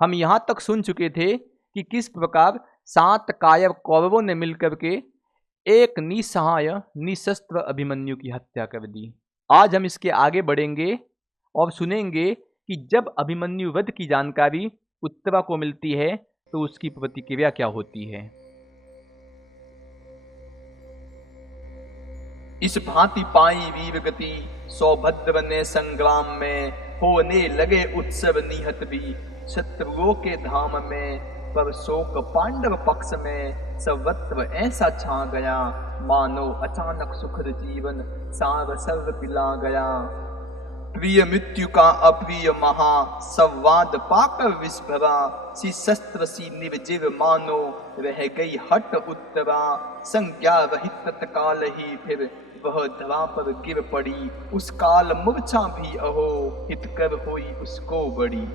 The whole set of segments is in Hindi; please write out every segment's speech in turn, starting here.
हम यहाँ तक सुन चुके थे कि किस प्रकार 7 कायर कौरवों ने मिलकर के एक निसहाय निशस्त्र अभिमन्यु की हत्या कर दी। आज हम इसके आगे बढ़ेंगे और सुनेंगे कि जब अभिमन्यु वध की जानकारी उत्तरा को मिलती है तो उसकी प्रतिक्रिया क्या होती है। इस भांति पाई वीर गति सौभद्र ने संग्राम में, होने लगे उत्सव निहत भी शत्रुओं के धाम में। पर शोक पांडव पक्ष में सर्वत्र ऐसा छा गया, मानो अचानक सुखद जीवन सार सर्व पिला गया। प्रिय मृत्यु का अप्रिय महा संवाद पाकर विस्फरा, सी शस्त्र सी निर्जीव मानो रह गई हट उत्तरा। संज्ञा रहित तत्काल ही फिर वह धरा पर गिर पड़ी, उस काल मूर्छा भी अहो हितकर हुई उसको बड़ी।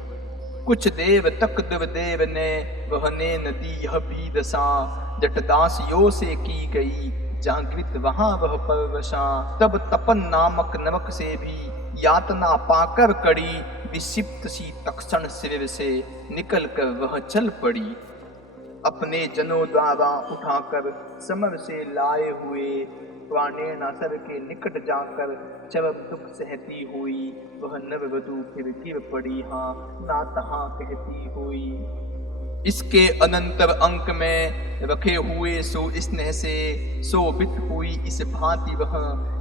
कुछ देव तक दुर्देव ने वहने नदी यह भी दशा, जटदास यो से की गई जागृत वहां वह परवशा। तब तपन नामक नमक से भी यातना पाकर कड़ी, विक्षिप्त सी तक्षण शरीर से निकल कर वह चल पड़ी। अपने जनों द्वारा उठाकर समर से लाए हुए, प्राणेन असर के निकट जाकर चरम दुख सहती हुई। वह नववधू फिर गिर पड़ी, हाँ ना तहाँ कहती हुई। इसके अनंतर अंक में रखे हुए सो स्नेह से शोभित हुई इस भांति वह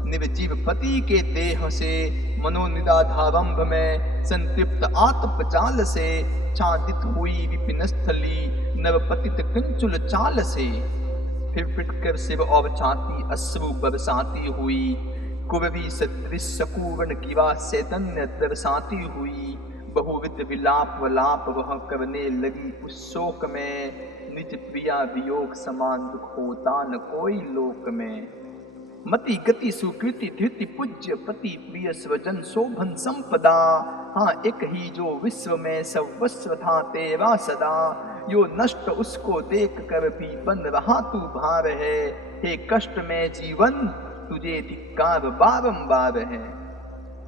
निर्जीव पति के देह से। मनोनिदाधारंभ में संतृप्त आत्प जाल से, छादित हुई विपिन स्थली नवपतित कंचुल चाल से। फिर पिटकर शिव और छाती अश्रु बरसाती हुई, कुरवी सदृश सकूर्ण कीवा चैतन्य दर्शाती हुई। बहुविध विलाप वलाप वह करने लगी उस शोक में, निज प्रिया वियोग समान दुख होता न कोई लोक में। मति गति सुकृति धृति पूज्य पति प्रिय स्वजन शोभन संपदा, हाँ एक ही जो विश्व में सर्वस्व था तेरा सदा। यो नष्ट उसको देख कर भी बन रहा तू भार है, हे कष्ट में जीवन तुझे धिक्कार बारंबार है।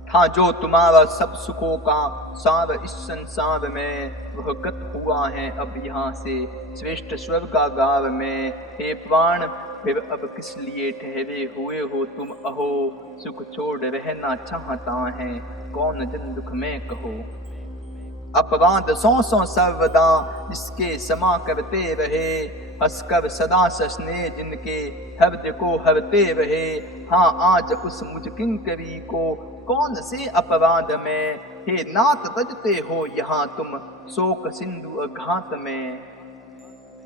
था जो तुम्हारा सब सुखों का सार इस संसार में, वह गत हुआ है अब यहाँ से श्रेष्ठ स्वर्गागार में। हे प्राण फिर अब किस लिए ठहरे हुए हो तुम अहो, सुख छोड़ रहना चाहता है कौन जन दुख में कहो। अपराध सौ सौ सर्वदा जिसके समा करते रहे, हंसकर सदा ससने जिनके हृदय को हरते रहे। हाँ आज उस मुझ किंकरी को कौन से अपराध में, हे नाथ तजते हो यहाँ तुम शोक सिंधु अघात में।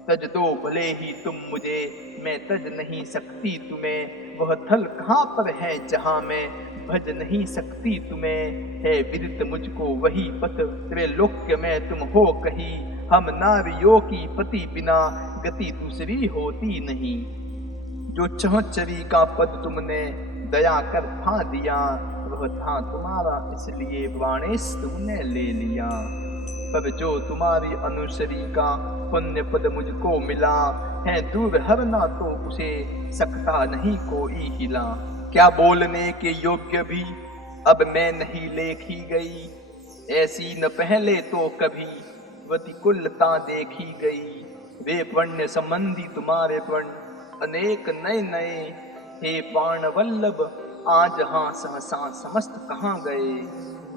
तज दो भले ही तुम मुझे मैं तज नहीं सकती तुम्हें, वह थल कहाँ पर है जहाँ मैं भज नहीं सकती तुम्हें। है विदित मुझको वही पथ त्रैलोक्य में तुम हो कहीं, हम नारियों की पति बिना गति दूसरी होती नहीं। जो चहचरी का पद तुमने दया कर था दिया, वह था तुम्हारा इसलिए प्राणेश तुमने ले लिया। पर जो तुम्हारी अनुसरी का पुण्य पद मुझको मिला, है दूर हरना तो उसे सकता नहीं कोई हिला। क्या बोलने के योग्य भी अब मैं नहीं लेखी गई, ऐसी न पहले तो कभी प्रतिकूलता देखी गई। वे पुण्य संबंधी तुम्हारे पुण्य अनेक नए नए, हे प्राण वल्लभ आज हाँ सहसा समस्त कहाँ गए।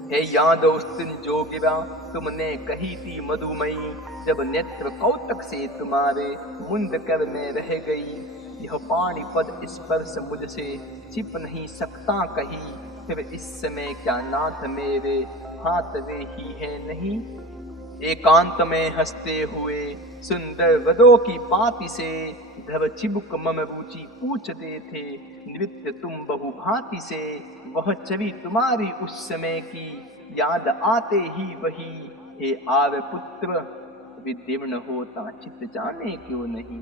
हे याद उस दिन जो गिरा तुमने कही थी मधुमयी, जब नेत्र कौतक से तुम्हारे मुंद कर में रह गई। यह पाणी पद स्पर्श मुझसे छिप नहीं सकता कहीं, फिर इस समय क्या नाथ मेरे हाथ वे ही है नहीं। एकांत में हंसते हुए सुंदर वदों की पाती से, धव चिबुक मम रुचि पूछते थे नृत्य तुम बहुभांति से। वह छवि तुम्हारी उस समय की याद आते ही वही, हे आव पुत्र विदीर्ण होता चित जाने क्यों नहीं।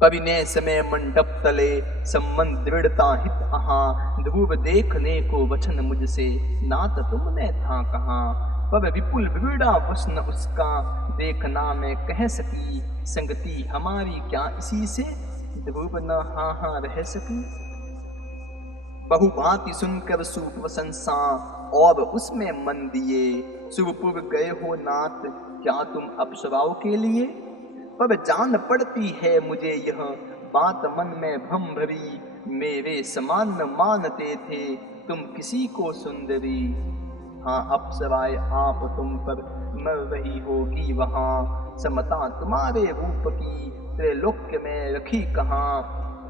परिणय समय मंडप तले संबंध दृढ़ता हित अहाँ, ध्रुव देखने को वचन मुझसे नाथ तुमने था कहाँ। पर विपुल विविड़ा वसन उसका देखना मैं कह सकी, संगति हमारी क्या इसी से ध्रुव न हाँ रह सकी। बहुभांति सुनकर सुप्रशंसा और उसमें मन दिए। शुभपुर गए हो नाथ क्या तुम अप्सराओं के लिए? पर जान पड़ती है मुझे यह बात मन में भ्रम भरी, मेरे समान न मानते थे तुम किसी को सुंदरी। हाँ अप्सराए आप तुम पर मर रही होगी वहाँ, समता तुम्हारे रूप की त्रैलोक्य में रखी कहाँ।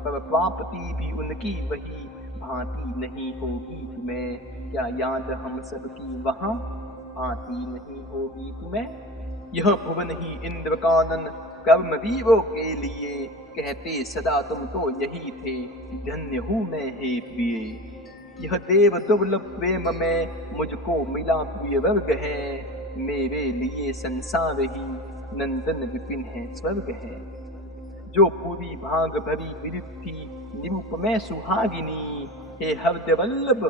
पर प्राप्ति भी उनकी वही भांति नहीं होगी तुम्हें, क्या याद हम सबकी वहाँ आती नहीं होगी तुम्हें। यह भुवन ही इंद्र कानन कर्मवीरों के लिए, कहते सदा तुम तो यही थे धन्य हूँ मैं हे प्रिय। यह देव दुर्लभ प्रेम में मुझको मिला प्रिय वर्ग है, मेरे लिए संसार ही नंदन विपिन है स्वर्ग है। जो पूरी भाग भरी विरुद्धि निरूप में सुहागिनी, हे हृदय वल्लभ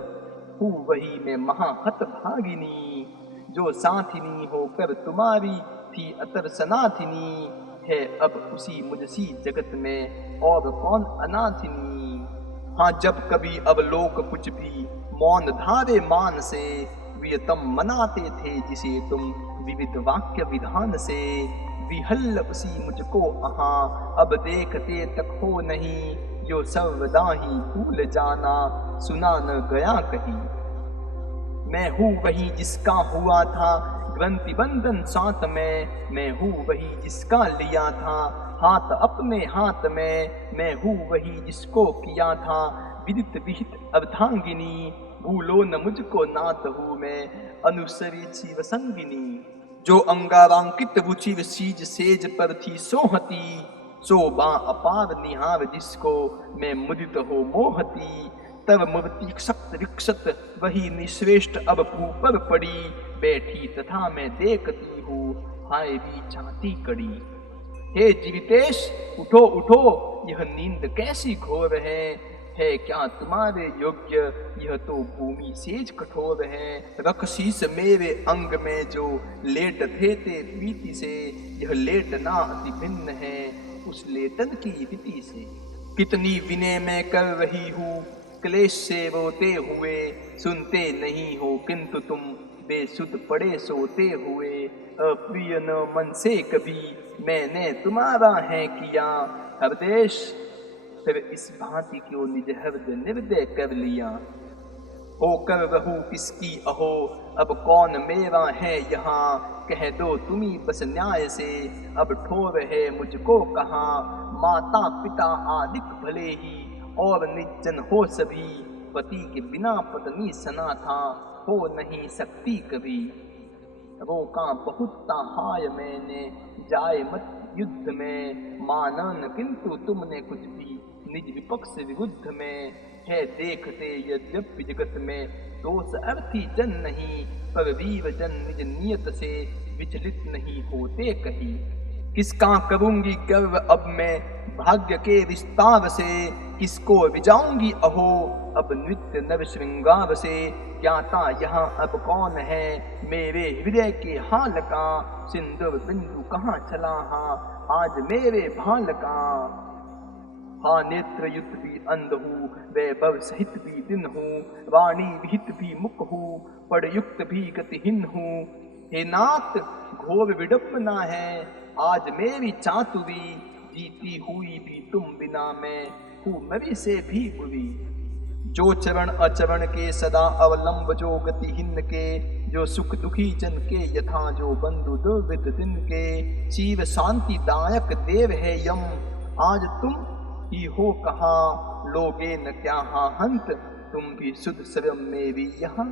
हूँ वही मैं महाहत भागिनी। जो साथिनी होकर तुम्हारी थी अतर सनाथिनी, है अब उसी मुझसी जगत में और कौन अनाथिनी। हाँ जब कभी अवलोक कुछ भी मौन धारे मान से, वियतम मनाते थे जिसे तुम विविध वाक्य विधान से। विहल्ल उसी मुझको अहाँ अब देखते तक हो नहीं, जो सर्वदा ही भूल जाना सुना न गया कहीं। मैं हूँ वही जिसका हुआ था ग्रंथि बंधन साथ में, मैं हूँ वही जिसका लिया था हाथ अपने हाथ में। मैं हूँ वही जिसको किया था विदित विहित अर्धांगिनी, भूलो न मुझको नाथ हूँ मैं अनुसरी शिव संगिनी। जो अंगारांकित रुचिर सीज सेज पर थी सोहती, सो बा अपार निहार जिसको मैं मुदित हो मोहती। तब मूर्ति क्षत विक्षत वही निश्रेष्ठ अब ऊपर पड़ी, बैठी तथा मैं देखती हूँ हाय भी छाती कड़ी। हे जीवितेश उठो उठो यह नींद कैसी घोर है क्या तुम्हारे योग्य यह तो भूमि सेज कठोर है। रखशीस मेरे अंग में जो लेट थे प्रीति से, यह लेटना अति भिन्न है उस लेटन की रीति से। कितनी विनय मैं कर रही हूँ क्लेश से रोते हुए, सुनते नहीं हो किंतु तुम बेसुध पड़े सोते हुए। अप्रिय न मन से कभी मैंने तुम्हारा है किया, हरदेश फिर इस भांति क्यों निज हृदय निर्दय कर लिया। होकर रहूं किसकी अहो अब कौन मेरा है यहाँ, कह दो तुम्ही बस न्याय से अब ठोर है मुझको कहाँ। माता पिता आदिक भले ही और निर्जन हो सभी, पति के बिना पत्नी सना था हो नहीं सकती कभी। रोका बहुत हाय मैंने जाए मत युद्ध में, मानन किंतु तुमने कुछ भी निज विपक्ष विरुद्ध में। है देखते यद्यपि जगत में दोष अर्थी जन नहीं, पर वीर जन निज नियत से विचलित नहीं होते कहीं। किसका करूंगी गर्व अब मैं भाग्य के विस्तार से, किसको विजाऊंगी अहो अब नृत्य नव श्रृंगार से। ज्ञाता यहाँ अब कौन है मेरे हृदय के हाल का, सिंदूर बिंदु कहाँ चला हाँ आज मेरे भाल का। हाँ नेत्र युक्त भी अंध हूँ वैभव सहित भी दिन हूँ, वाणी विहित भी मुख हूँ पढ़ युक्त भी गतिहीन हूँ। हे नाथ घोर विडम्बना है आज मेरी चातुरी, जीती हुई भी तुम बिना मैं हूँ मरी से भी बुरी। जो चरण अचरण के सदा अवलंब जो गतिहीन के, जो सुख दुखी जन के यथा जो बंधु दुर्विद दिन के। शिव शांति दायक देव है यम आज तुम ही हो कहाँ, लोगे न क्या हाँ हंत तुम भी सुध स्वयं मेरी यहाँ।